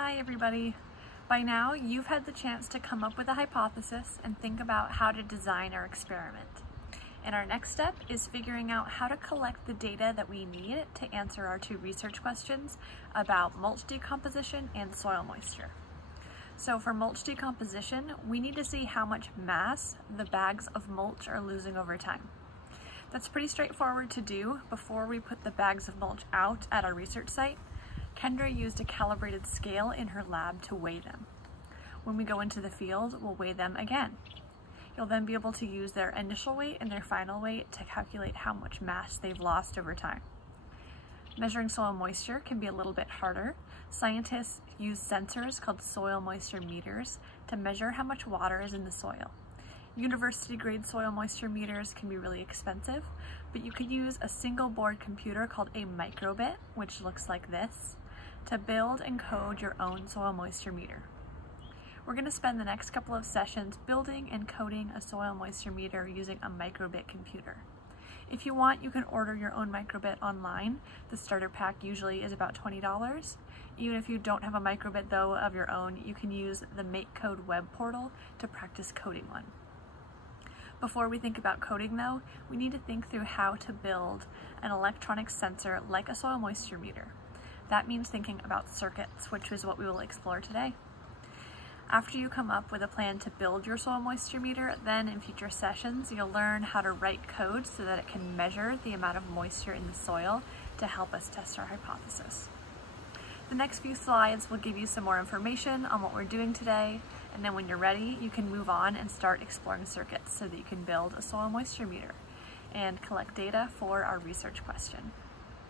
Hi everybody! By now you've had the chance to come up with a hypothesis and think about how to design our experiment. And our next step is figuring out how to collect the data that we need to answer our two research questions about mulch decomposition and soil moisture. So for mulch decomposition, we need to see how much mass the bags of mulch are losing over time. That's pretty straightforward to do. Before we put the bags of mulch out at our research site, Kendra used a calibrated scale in her lab to weigh them. When we go into the field, we'll weigh them again. You'll then be able to use their initial weight and their final weight to calculate how much mass they've lost over time. Measuring soil moisture can be a little bit harder. Scientists use sensors called soil moisture meters to measure how much water is in the soil. University-grade soil moisture meters can be really expensive, but you could use a single board computer called a microbit, which looks like this, to build and code your own soil moisture meter. We're going to spend the next couple of sessions building and coding a soil moisture meter using a microbit computer. If you want, you can order your own microbit online. The starter pack usually is about $20. Even if you don't have a microbit though of your own, you can use the MakeCode web portal to practice coding one. Before we think about coding though, we need to think through how to build an electronic sensor like a soil moisture meter. That means thinking about circuits, which is what we will explore today. After you come up with a plan to build your soil moisture meter, then in future sessions, you'll learn how to write code so that it can measure the amount of moisture in the soil to help us test our hypothesis. The next few slides will give you some more information on what we're doing today, and then when you're ready, you can move on and start exploring circuits so that you can build a soil moisture meter and collect data for our research question.